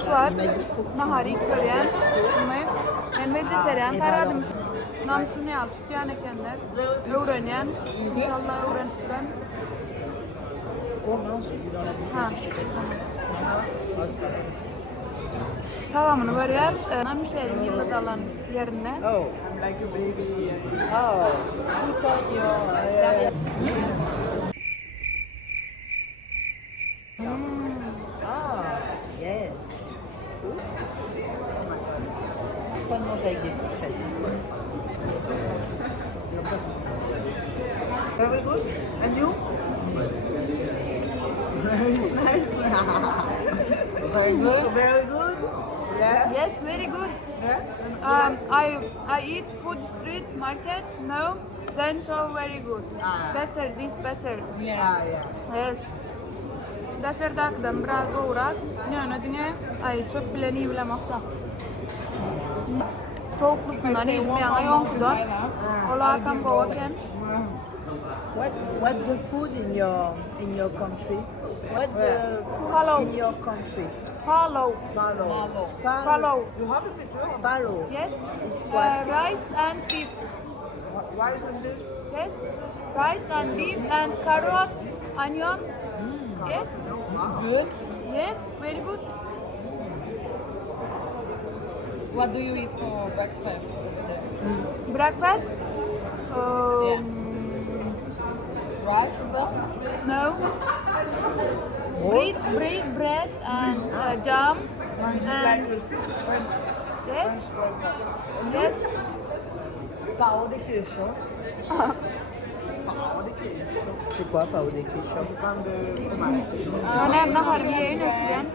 Şuat, nahari kören, ben vejeteryan karadım. Namsını yap, tütüyen ekenler, öğrenen, inşallah öğrenirken. Ha. Tamamını veriyor, namişlerin yıldız alan yerine. Oh, I'm like a baby. Oh, who taught you? Ah, yes. Soit de manger avec des fourchettes. Very good. And you? Very nice. Very good. Very good. Yeah. Yes, very good. Yeah. I eat food street market no, then so very good. Better, this better. Ah, yeah. Yes. Dışarıda da biraz uğrak. Ne diye? Ay çok bile iyi bile mokta. Tavuklusundan iyi bilmeyen yonkudan. Ola sam govaken. What's the food in your country? What's the food Palo. in your country? Palo. Palo. Palo. You have a picture? Palo. Yes. It's what? Rice and beef. Rice and beef? Yes. Rice and beef and carrot, onion. Yes. It's good. Yes. Very good. What do you eat for breakfast over there? Breakfast. Rice as well? No. Bread and jam. And yes. Yes. Pao de queijo. Pao de queijo. C'est quoi pao de queijo? C'est de fromage. Önemli harbiye en ötüden.